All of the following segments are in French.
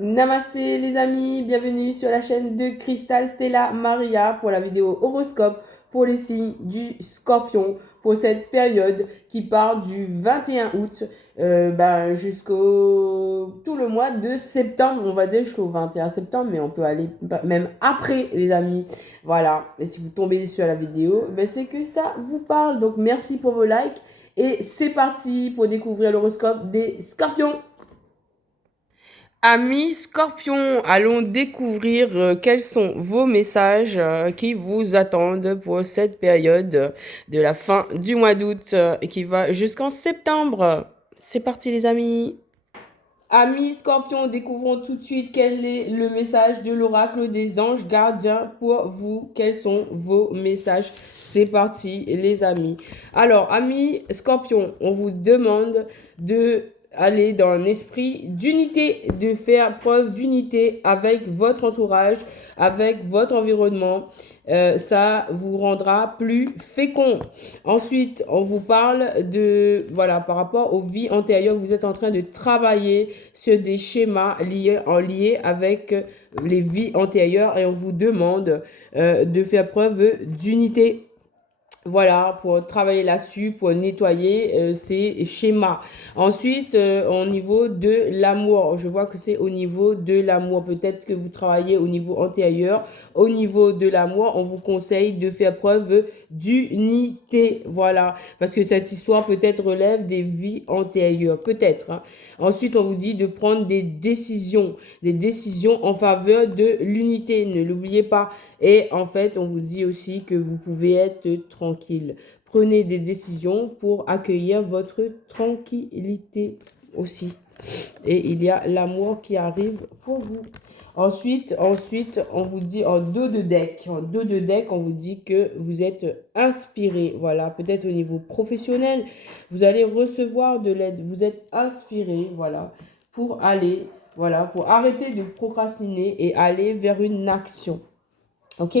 Namasté les amis, bienvenue sur la chaîne de Crystal Stella Maria pour la vidéo horoscope pour les signes du Scorpion pour cette période qui part du 21 août jusqu'au tout le mois de septembre, on va dire jusqu'au 21 septembre, mais on peut aller même après les amis. Voilà, et si vous tombez sur la vidéo, c'est que ça vous parle. Donc merci pour vos likes et c'est parti pour découvrir l'horoscope des Scorpions. Amis Scorpion, allons découvrir quels sont vos messages qui vous attendent pour cette période de la fin du mois d'août et qui va jusqu'en septembre. C'est parti les amis. Amis Scorpion, découvrons tout de suite quel est le message de l'oracle des anges gardiens pour vous. Quels sont vos messages? C'est parti les amis. Alors, amis Scorpion, on vous demande de aller dans un esprit d'unité, de faire preuve d'unité avec votre entourage, avec votre environnement. Ça vous rendra plus fécond. Ensuite, on vous parle de, voilà, par rapport aux vies antérieures, vous êtes en train de travailler sur des schémas liés avec les vies antérieures et on vous demande de faire preuve d'unité. Voilà, pour travailler là-dessus, pour nettoyer ces schémas. Ensuite, au niveau de l'amour, je vois que c'est au niveau de l'amour. Peut-être que vous travaillez au niveau antérieur. Au niveau de l'amour, on vous conseille de faire preuve d'unité. Voilà, parce que cette histoire peut-être relève des vies antérieures. Peut-être. Hein. Ensuite, on vous dit de prendre des décisions en faveur de l'unité. Ne l'oubliez pas. Et en fait, on vous dit aussi que vous pouvez être tranquille. Prenez des décisions pour accueillir votre tranquillité aussi. Et il y a l'amour qui arrive pour vous. Ensuite, on vous dit en dos de deck. En dos de deck, on vous dit que vous êtes inspiré. Voilà, peut-être au niveau professionnel, vous allez recevoir de l'aide. Vous êtes inspiré, voilà, pour aller, voilà, pour arrêter de procrastiner et aller vers une action. Ok?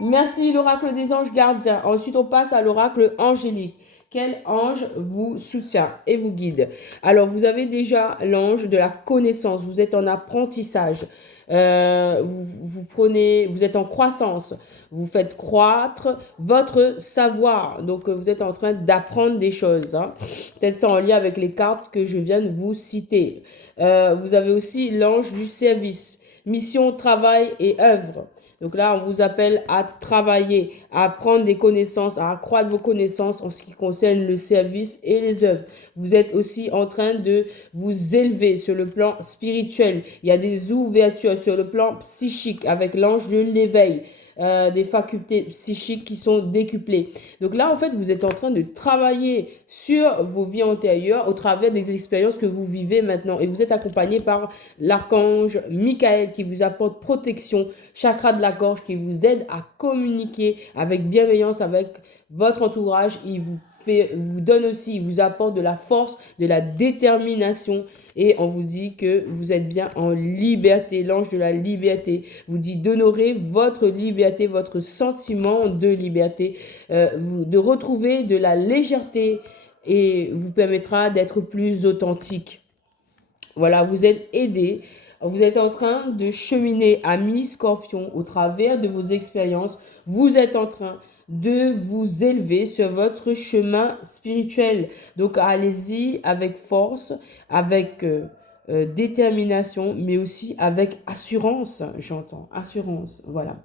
Merci l'oracle des anges gardiens. Ensuite, on passe à l'oracle angélique. Quel ange vous soutient et vous guide? Alors, vous avez déjà l'ange de la connaissance. Vous êtes en apprentissage. Vous êtes en croissance. Vous faites croître votre savoir. Donc, vous êtes en train d'apprendre des choses. Hein. Peut-être ça en lien avec les cartes que je viens de vous citer. Vous avez aussi l'ange du service. Mission, travail et œuvre. Donc là, on vous appelle à travailler, à prendre des connaissances, à accroître vos connaissances en ce qui concerne le service et les œuvres. Vous êtes aussi en train de vous élever sur le plan spirituel. Il y a des ouvertures sur le plan psychique avec l'ange de l'éveil. Des facultés psychiques qui sont décuplées. Donc là, en fait, vous êtes en train de travailler sur vos vies antérieures au travers des expériences que vous vivez maintenant. Et vous êtes accompagné par l'archange Michael qui vous apporte protection, chakra de la gorge qui vous aide à communiquer avec bienveillance avec votre entourage. Il vous donne aussi, il vous apporte de la force, de la détermination. Et on vous dit que vous êtes bien en liberté. L'ange de la liberté vous dit d'honorer votre liberté, votre sentiment de liberté, de retrouver de la légèreté et vous permettra d'être plus authentique. Voilà, vous êtes aidé. Vous êtes en train de cheminer, amis Scorpion, au travers de vos expériences. Vous êtes en train de vous élever sur votre chemin spirituel. Donc, allez-y avec force, avec détermination, mais aussi avec assurance, j'entends. Assurance, voilà.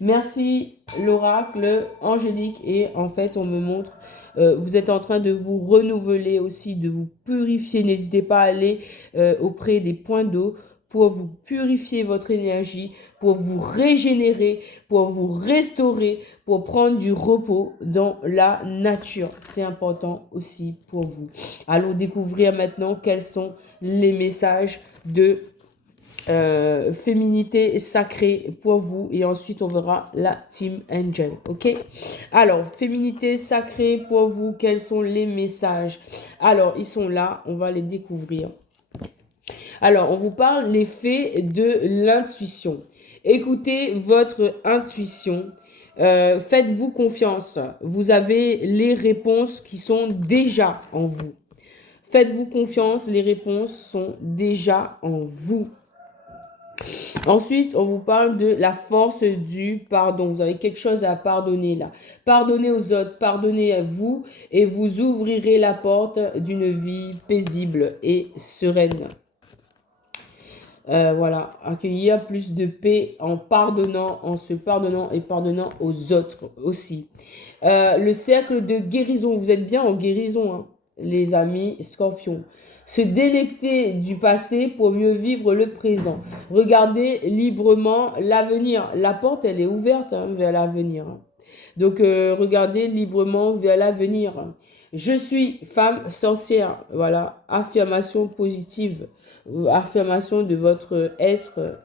Merci, l'oracle angélique. Et en fait, on me montre vous êtes en train de vous renouveler aussi, de vous purifier. N'hésitez pas à aller auprès des points d'eau pour vous purifier votre énergie, pour vous régénérer, pour vous restaurer, pour prendre du repos dans la nature. C'est important aussi pour vous. Allons découvrir maintenant quels sont les messages de féminité sacrée pour vous et ensuite on verra la team angel. Ok, alors féminité sacrée pour vous, quels sont les messages? Alors ils sont là, on va les découvrir. Alors on vous parle l'effet de l'intuition. Écoutez votre intuition. Faites-vous confiance. Vous avez les réponses qui sont déjà en vous. Faites-vous confiance, les réponses sont déjà en vous. Ensuite, on vous parle de la force du pardon. Vous avez quelque chose à pardonner là. Pardonnez aux autres, pardonnez à vous et vous ouvrirez la porte d'une vie paisible et sereine. Voilà, accueillir plus de paix en pardonnant, en se pardonnant et pardonnant aux autres aussi. Le cercle de guérison, vous êtes bien en guérison, hein, les amis scorpions. Se délecter du passé pour mieux vivre le présent. Regardez librement l'avenir. La porte, elle est ouverte, hein, vers l'avenir, hein. Donc, regardez librement vers l'avenir. Je suis femme sorcière. Voilà, affirmation positive. Affirmation de votre être,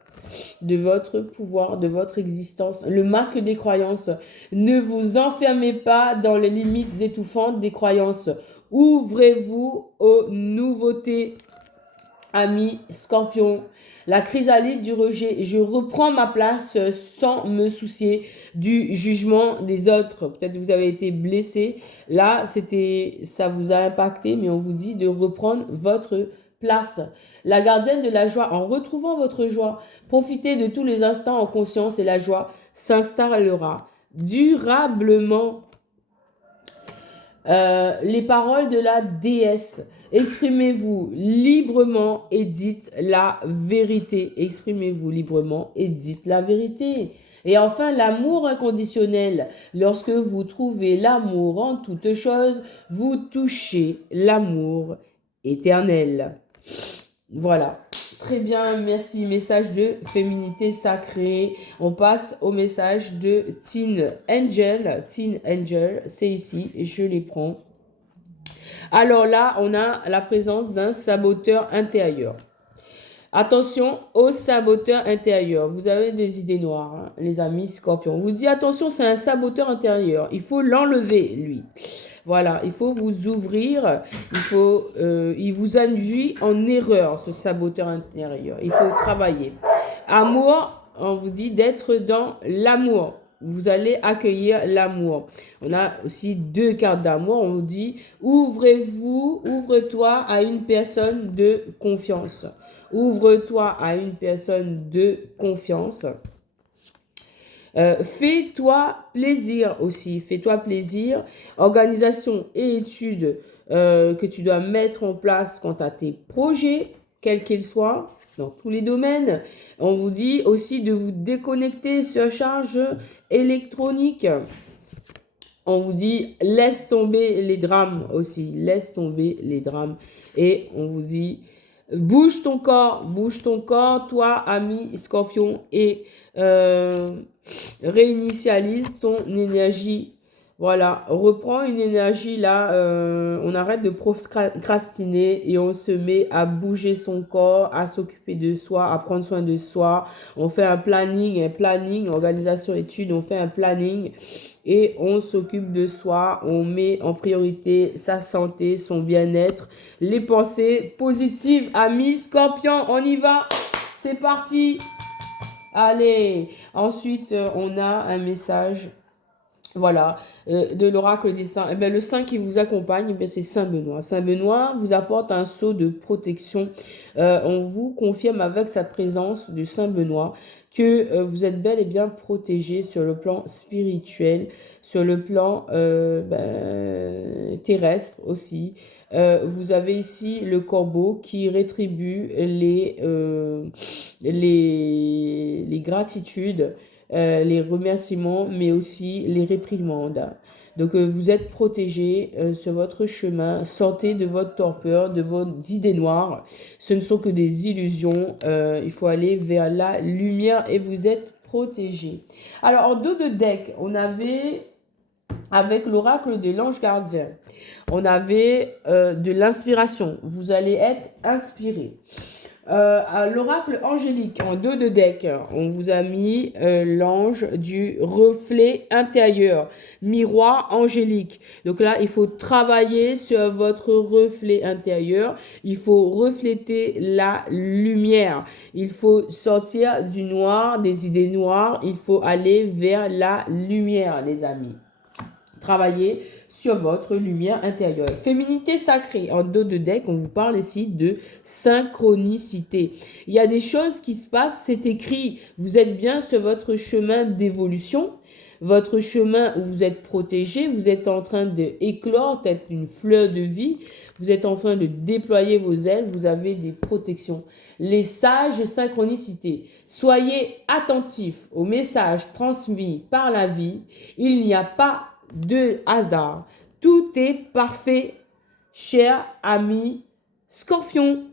de votre pouvoir, de votre existence. Le masque des croyances. Ne vous enfermez pas dans les limites étouffantes des croyances. Ouvrez-vous aux nouveautés, amis scorpions. La chrysalide du rejet. Je reprends ma place sans me soucier du jugement des autres. Peut-être que vous avez été blessé. Là, ça vous a impacté, mais on vous dit de reprendre votre place. La gardienne de la joie, en retrouvant votre joie, profitez de tous les instants en conscience et la joie s'installera durablement. Les paroles de la déesse. Exprimez-vous librement et dites la vérité. Exprimez-vous librement et dites la vérité. Et enfin, l'amour inconditionnel. Lorsque vous trouvez l'amour en toute chose, vous touchez l'amour éternel. Voilà. Très bien, merci. Message de féminité sacrée. On passe au message de Teen Angel. Teen Angel, c'est ici, et je les prends. Alors là, on a la présence d'un saboteur intérieur. Attention au saboteur intérieur. Vous avez des idées noires, hein, les amis scorpions. On vous dit attention, c'est un saboteur intérieur. Il faut l'enlever, lui. Voilà, il faut vous ouvrir. Il vous induit en erreur, ce saboteur intérieur. Il faut travailler. Amour, on vous dit d'être dans l'amour. Vous allez accueillir l'amour. On a aussi 2 cartes d'amour. On vous dit ouvre-toi à une personne de confiance. Ouvre-toi à une personne de confiance. Fais-toi plaisir aussi. Fais-toi plaisir. Organisation et études que tu dois mettre en place quant à tes projets, quels qu'ils soient, dans tous les domaines. On vous dit aussi de vous déconnecter sur charge électronique. On vous dit laisse tomber les drames aussi. Laisse tomber les drames. Et on vous dit bouge ton corps, toi, ami scorpion, et réinitialise ton énergie. Voilà, reprends une énergie là, on arrête de procrastiner et on se met à bouger son corps, à s'occuper de soi, à prendre soin de soi. On fait un planning, organisation études, on fait un planning et on s'occupe de soi, on met en priorité sa santé, son bien-être, les pensées positives. Amis scorpions, on y va, c'est parti. Allez, ensuite on a un message. Voilà, de l'oracle des saints. Eh bien, le saint qui vous accompagne, eh bien, c'est Saint Benoît. Saint Benoît vous apporte un sceau de protection. On vous confirme avec sa présence du Saint Benoît que vous êtes bel et bien protégé sur le plan spirituel, sur le plan terrestre aussi. Vous avez ici le corbeau qui rétribue les gratitudes, les remerciements, mais aussi les réprimandes. Donc, vous êtes protégé sur votre chemin. Sortez de votre torpeur, de vos idées noires. Ce ne sont que des illusions. Il faut aller vers la lumière et vous êtes protégé. Alors, en dos de deck, on avait, avec l'oracle de l'ange gardien, on avait de l'inspiration. Vous allez être inspiré. À l'oracle angélique, en dos de deck, on vous a mis l'ange du reflet intérieur, miroir angélique. Donc là, il faut travailler sur votre reflet intérieur. Il faut refléter la lumière. Il faut sortir du noir, des idées noires. Il faut aller vers la lumière, les amis. Travailler sur votre lumière intérieure. Féminité sacrée. En dos de deck, on vous parle ici de synchronicité. Il y a des choses qui se passent, c'est écrit. Vous êtes bien sur votre chemin d'évolution. Votre chemin où vous êtes protégé, vous êtes en train d'éclore, peut-être une fleur de vie, vous êtes en train de déployer vos ailes, vous avez des protections. Les sages synchronicités. Soyez attentifs aux messages transmis par la vie. Il n'y a pas de hasard. Tout est parfait, cher ami Scorpion.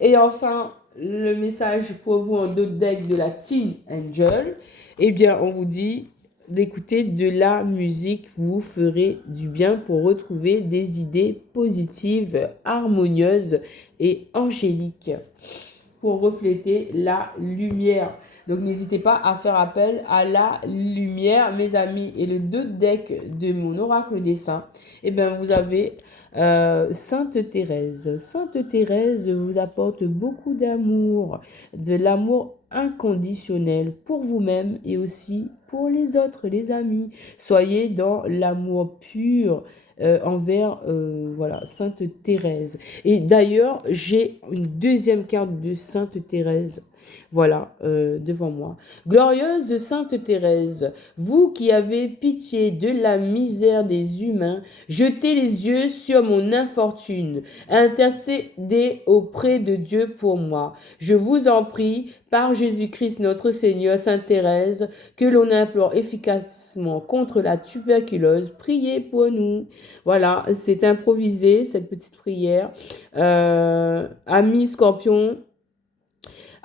Et enfin, le message pour vous en dos de deck de la Teen Angel. Eh bien, on vous dit d'écouter de la musique vous ferez du bien pour retrouver des idées positives, harmonieuses et angéliques pour refléter la lumière. Donc n'hésitez pas à faire appel à la lumière, mes amis. Et le 2 deck de mon oracle des saints, eh bien vous avez Sainte Thérèse. Sainte Thérèse vous apporte beaucoup d'amour, de l'amour inconditionnel pour vous-même et aussi pour les autres, les amis. Soyez dans l'amour pur envers voilà, Sainte Thérèse. Et d'ailleurs, j'ai une deuxième carte de Sainte Thérèse. Voilà, devant moi. Glorieuse Sainte Thérèse, vous qui avez pitié de la misère des humains, jetez les yeux sur mon infortune, intercédez auprès de Dieu pour moi. Je vous en prie, par Jésus-Christ notre Seigneur, Sainte Thérèse, que l'on implore efficacement contre la tuberculose, priez pour nous. Voilà, c'est improvisé, cette petite prière. Amis Scorpion,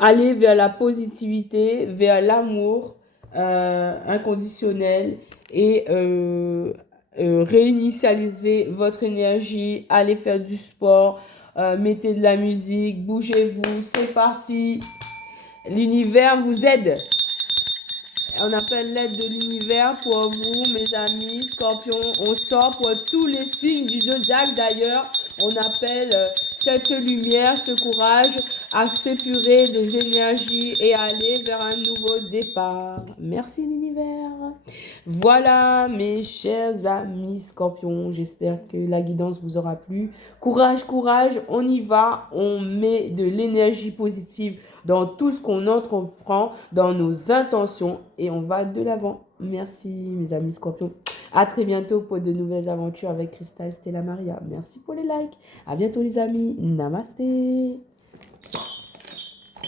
allez vers la positivité, vers l'amour inconditionnel et réinitialiser votre énergie, allez faire du sport, mettez de la musique, bougez-vous, c'est parti. L'univers vous aide. On appelle l'aide de l'univers pour vous, mes amis Scorpions. On sort pour tous les signes du zodiaque d'ailleurs. On appelle cette lumière, ce courage à s'épurer des énergies et aller vers un nouveau départ. Merci l'univers. Voilà mes chers amis Scorpions. J'espère que la guidance vous aura plu. Courage, courage, on y va. On met de l'énergie positive dans tout ce qu'on entreprend, dans nos intentions et on va de l'avant. Merci mes amis Scorpions. À très bientôt pour de nouvelles aventures avec Cristal Stella Maria. Merci pour les likes. À bientôt les amis. Namasté.